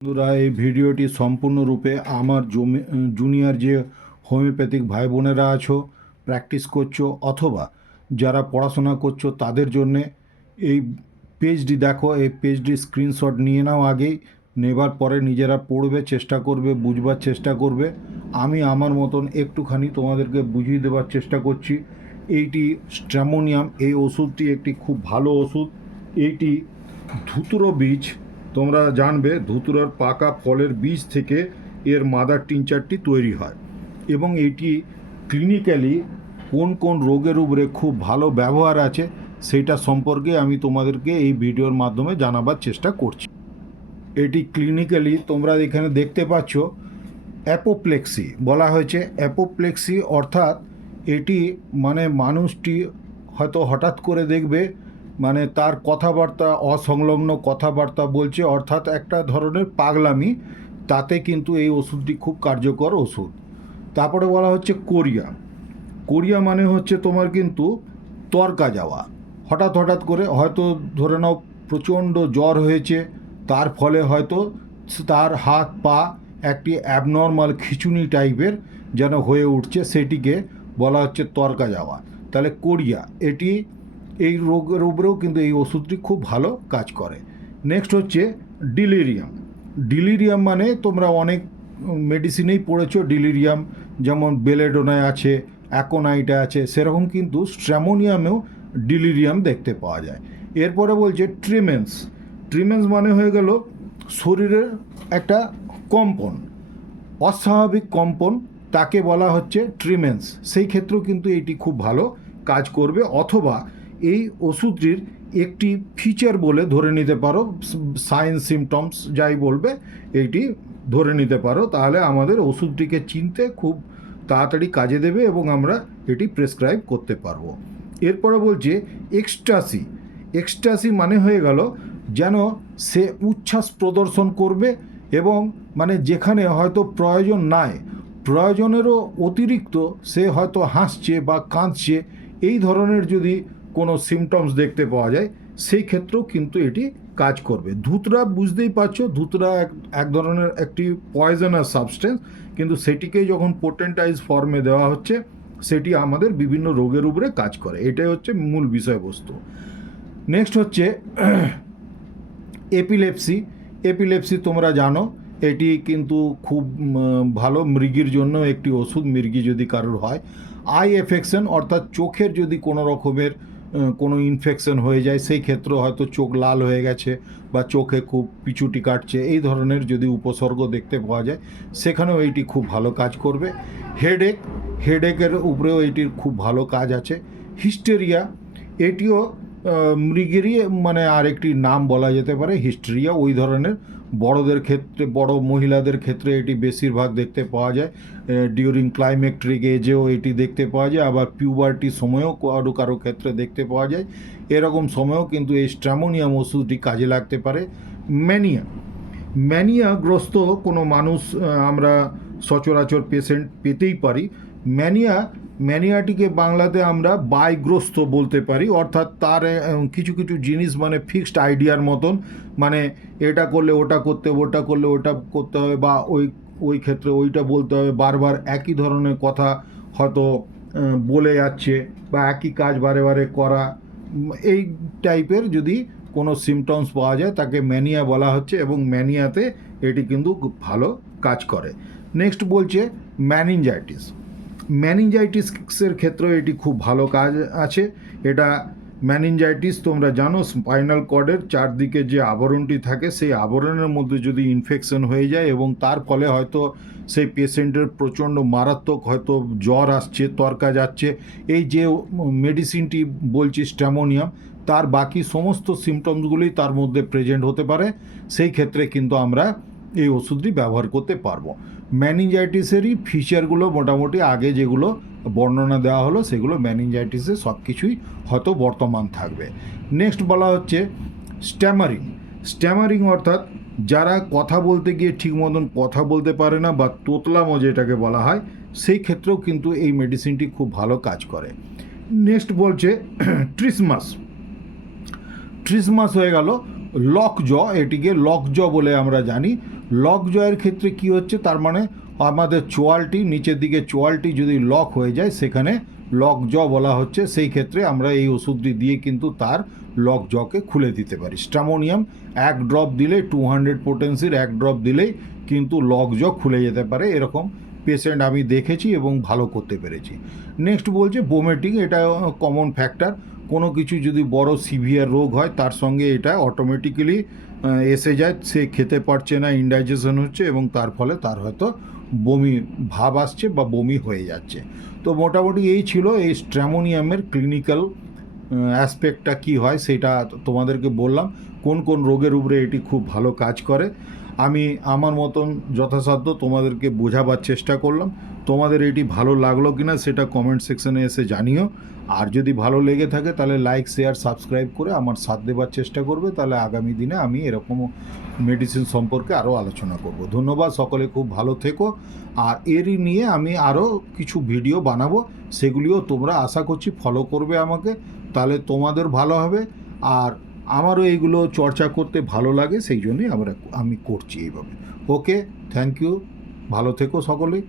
বন্ধুরা, এই ভিডিওটি সম্পূর্ণরূপে আমার জুনিয়র যে হোমিওপ্যাথিক ভাই বোনেরা আছো, প্র্যাকটিস করছো অথবা যারা পড়াশোনা করছো তাদের জন্যে। এই পেজটি দেখো, এই পেজটি স্ক্রিনশট নিয়ে নাও আগেই, নেবার পরে নিজেরা পড়বে, চেষ্টা করবে, বুঝবার চেষ্টা করবে। আমি আমার মতন একটুখানি তোমাদেরকে বুঝিয়ে দেওয়ার চেষ্টা করছি। এইটি স্ট্র্যামোনিয়াম, এই ওষুধটি একটি খুব ভালো ওষুধ। এইটি ধুতুরো বীজ, তোমরা জানবে ধুতুরার পাকা ফলের বীজ থেকে এর মাদার টিনচারটি তৈরি হয় এবং এটি ক্লিনিক্যালি কোন কোন রোগের উপরে খুব ভালো ব্যবহার আছে সেটা সম্পর্কে আমি তোমাদেরকে এই ভিডিওর মাধ্যমে জানাবার চেষ্টা করছি। এটি ক্লিনিক্যালি তোমরা এখানে দেখতে পাচ্ছ, অ্যাপোপ্লেক্সি বলা হয়েছে। অ্যাপোপ্লেক্সি অর্থাৎ এটি মানে মানুষটি হয়তো হঠাৎ করে দেখবে মানে তার কথাবার্তা অসংলগ্ন কথাবার্তা বলছে, অর্থাৎ একটা ধরনের পাগলামি, তাতে কিন্তু এই ওষুধটি খুব কার্যকর ওষুধ। তারপরে বলা হচ্ছে কোরিয়া। কোরিয়া মানে হচ্ছে তোমার কিন্তু তরকা যাওয়া, হঠাৎ হঠাৎ করে হয়তো ধরে নাও প্রচণ্ড জ্বর হয়েছে, তার ফলে হয়তো তার হাত পা একটি অ্যাবনর্মাল খিঁচুনি টাইপের যেন হয়ে উঠছে, সেটিকে বলা হচ্ছে তরকা যাওয়া। তাহলে কোরিয়া, এটি এই রোগের উপরেও কিন্তু এই ওষুধটি খুব ভালো কাজ করে। নেক্সট হচ্ছে ডিলিরিয়াম। ডিলিরিয়াম মানে তোমরা অনেক মেডিসিনেই পড়েছো ডিলিরিয়াম, যেমন বেলেডোনায় আছে, অ্যাকোনাইটে আছে, সেরকম কিন্তু স্ট্র্যামোনিয়ামেও ডিলিরিয়াম দেখতে পাওয়া যায়। এরপরে বলছে ট্রিমেন্স। ট্রিমেন্স মানে হয়ে গেল শরীরের একটা কম্পন, অস্বাভাবিক কম্পন, তাকে বলা হচ্ছে ট্রিমেন্স। সেই ক্ষেত্রেও কিন্তু এটি খুব ভালো কাজ করবে, অথবা এই ওষুধটির একটি ফিচার বলে ধরে নিতে পারো, সাইন সিমটমস যাই বলবে এইটি ধরে নিতে পারো, তাহলে আমাদের ওষুধটিকে চিনতে খুব তাড়াতাড়ি কাজে দেবে এবং আমরা এটি প্রেসক্রাইব করতে পারবো। এরপরে বলছে এক্সট্যাসি। এক্সট্যাসি মানে হয়ে গেল যেন সে উচ্ছ্বাস প্রদর্শন করবে এবং মানে যেখানে হয়তো প্রয়োজন নাই, প্রয়োজনেরও অতিরিক্ত সে হয়তো হাসছে বা কাঁদছে, এই ধরনের যদি কোনো সিমটমস দেখতে পাওয়া যায় সেই ক্ষেত্রেও কিন্তু এটি কাজ করবে। ধুতরা বুঝতেই পারছো, ধুতরা এক ধরনের একটি পয়জনাস সাবস্টেন্স, কিন্তু সেটিকে যখন পোটেন্টাইজ ফর্মে দেওয়া হচ্ছে সেটি আমাদের বিভিন্ন রোগের উপরে কাজ করে, এটাই হচ্ছে মূল বিষয়বস্তু। নেক্সট হচ্ছে এপিলেপসি। এপিলেপসি তোমরা জানো, এটি কিন্তু খুব ভালো মৃগীর জন্য একটি ওষুধ, মৃগী যদি কারোর হয়। আই এফেকশন অর্থাৎ চোখের যদি কোনো রকমের কোনো ইনফেকশন হয়ে যায়, সেই ক্ষেত্রে হয়তো চোখ লাল হয়ে গেছে বা চোখে খুব পিছুটি কাটছে, এই ধরনের যদি উপসর্গ দেখতে পাওয়া যায় সেখানেও এইটি খুব ভালো কাজ করবে। হেডেক, হেডেকের উপরেও এটির খুব ভালো কাজ আছে। হিস্টেরিয়া, এটিও মৃগেরই মানে আরেকটি নাম বলা যেতে পারে, হিস্টেরিয়া। ওই ধরনের বড়দের ক্ষেত্রে, বড় মহিলাদের ক্ষেত্রে এটি বেশিরভাগ দেখতে পাওয়া যায়। ডিউরিং ক্লাইমেক্ট্রিক এজেও এটি দেখতে পাওয়া যায়, আবার পিউবার্টি সময়েও কারো কারো ক্ষেত্রে দেখতে পাওয়া যায়। এরকম সময়েও কিন্তু এই স্ট্র্যামোনিয়াম ওষুধটি কাজে লাগতে পারে। ম্যানিয়া, ম্যানিয়াগ্রস্ত কোনো মানুষ আমরা সচরাচর পেশেন্ট পেতেই পারি। ম্যানিয়াটিকে বাংলাতে আমরা বায়গ্রস্ত বলতে পারি, অর্থাৎ তার কিছু কিছু জিনিস মানে ফিক্সড আইডিয়ার মতন, মানে এটা করলে ওটা করতে, ওটা করলে ওটা করতে হবে, বা ওই ক্ষেত্রে ওইটা বলতে হবে, বারবার একই ধরনের কথা হয়তো বলে যাচ্ছে, বা একই কাজ বারে বারে করা, এই টাইপের যদি কোনো সিমটমস পাওয়া যায় তাকে ম্যানিয়া বলা হচ্ছে, এবং ম্যানিয়াতে এটি কিন্তু খুব ভালো কাজ করে। নেক্সট বলছে ম্যানিনজাইটিস। ম্যানিনজাইটিসের ক্ষেত্রেও এটি খুব ভালো কাজ আছে। এটা ম্যানিনজাইটিস তোমরা জানো, স্পাইনাল কর্ডের চারদিকে যে আবরণটি থাকে সেই আবরণের মধ্যে যদি ইনফেকশন হয়ে যায় এবং তার ফলে হয়তো সেই পেশেন্টের প্রচণ্ড মারাত্মক হয়তো জ্বর আসছে, তরকা যাচ্ছে, এই যে মেডিসিনটি বলছি স্ট্র্যামোনিয়াম, তার বাকি সমস্ত সিমটমসগুলি তার মধ্যে প্রেজেন্ট হতে পারে, সেই ক্ষেত্রে কিন্তু আমরা এই ওষুধটি ব্যবহার করতে পারবো। ম্যানিনজাইটিসেরই ফিচারগুলো মোটামুটি আগে যেগুলো বর্ণনা দেওয়া হলো সেগুলো ম্যানিনজাইটিসে সব কিছুই হয়তো বর্তমান থাকবে। নেক্সট বলা হচ্ছে স্ট্যামারিং। স্ট্যামারিং অর্থাৎ যারা কথা বলতে গিয়ে ঠিক মতন কথা বলতে পারে না, বা তোতলামো যেটাকে বলা হয়, সেই ক্ষেত্রেও কিন্তু এই মেডিসিনটি খুব ভালো কাজ করে। নেক্সট বলছে ট্রিসমাস। ট্রিসমাস হয়ে গেল লকজ, এটিকে লকজ বলে আমরা জানি। লক জয়ের ক্ষেত্রে কি হচ্ছে, তার মানে আমাদের চোয়ালটি, নিচের দিকে চোয়ালটি যদি লক হয়ে যায় সেখানে লক জ বলা হচ্ছে, সেই ক্ষেত্রে আমরা এই ওষুধটি দিয়ে কিন্তু তার লক জকে খুলে দিতে পারি। স্ট্রামোনিয়াম 1 ড্রপ দিলে 200 পোটেন্সির 1 ড্রপ দিলেই কিন্তু লক জ খুলে যেতে পারে, এরকম পেশেন্ট আমি দেখেছি এবং ভালো করতে পেরেছি। নেক্সট বলছে বোমেটিং, এটা কমন ফ্যাক্টর। কোনো কিছু যদি বড় সিভিয়ার রোগ হয় তার সঙ্গে এটা অটোমেটিক্যালি এসে যায়, সে খেতে পারছে না, ইনডাইজেশন হচ্ছে এবং তার ফলে তার হয়তো বমি ভাব আসছে বা বমি হয়ে যাচ্ছে। তো মোটামুটি এই ছিল এই স্ট্র্যামোনিয়ামের ক্লিনিক্যাল অ্যাসপেক্টটা কি হয় সেটা তোমাদেরকে বললাম, কোন কোন রোগের উপরে এটি খুব ভালো কাজ করে। আমি আমার মতন যথাসাধ্য তোমাদেরকে বোঝাবার চেষ্টা করলাম। তোমাদের এটি ভালো লাগলো কিনা সেটা কমেন্ট সেকশনে এসে জানিও। আর যদি ভালো লেগে থাকে তাহলে লাইক, শেয়ার, সাবস্ক্রাইব করে আমার সাথ দেবার চেষ্টা করবে, তাহলে আগামী দিনে আমি এরকম মেডিসিন সম্পর্কে আরও আলোচনা করব। ধন্যবাদ, সকলে খুব ভালো থেকো। আর এরই নিয়ে আমি আরও কিছু ভিডিও বানাবো, সেগুলিও তোমরা আশা করছি ফলো করবে আমাকে, তাহলে তোমাদের ভালো হবে। আর আমারও এইগুলো চর্চা করতে ভালো লাগে, সেই জন্যই আমি করছি এইভাবে। ওকে, থ্যাংক ইউ, ভালো থেকো সকলেই।